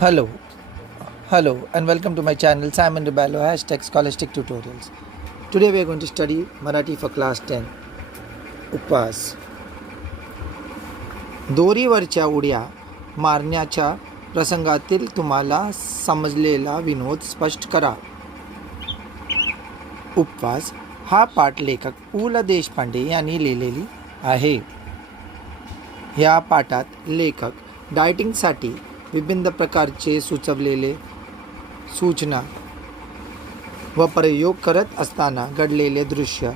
Hello, hello, and welcome to my channel Simon Rebello Scholastic Tutorials. Today we are going to study Marathi for class 10. उपवास. दोरीवरच्या उड्या मारण्याच्या प्रसंगातील तुम्हाला समजलेला विनोद स्पष्ट करा. उपवास हा पाठ लेखक पु ल देशपांडे यांनी लिहिलेली आहे. या पाठात लेखक डायटिंगसाठी विविध प्रकारचे सुचवलेले सूचना व प्रयोग करत असताना घडलेले दृश्य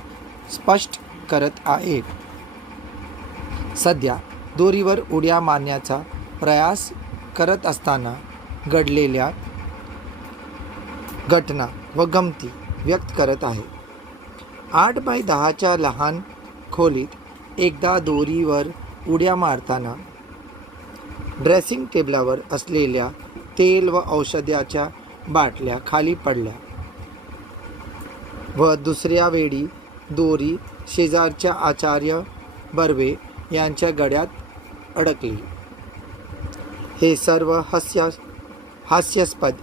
स्पष्ट करत आहेत. सध्या दोरीवर उड्या मारण्याचा प्रयास करत असताना घडलेल्या घटना व गमती व्यक्त करत आहे. 8x10च्या लहान खोलीत एकदा दोरीवर उड्या मारताना ड्रेसिंग टेबलावर असलेल्या तेल व औषधाच्या बाटल्या खाली पडल्या व दुसऱ्या वेळी दोरी शेजारच्या आचार्य बर्वे यांच्या गळ्यात अडकली. हे सर्व हास्यास्पद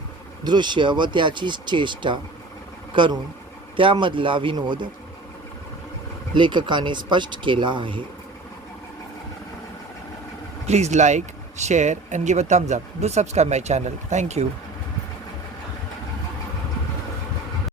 दृश्य व त्याची चेष्टा करून त्यामधला विनोद लेखकाने स्पष्ट केला आहे. Please like, share and give a thumbs up. Do subscribe my channel. Thank you.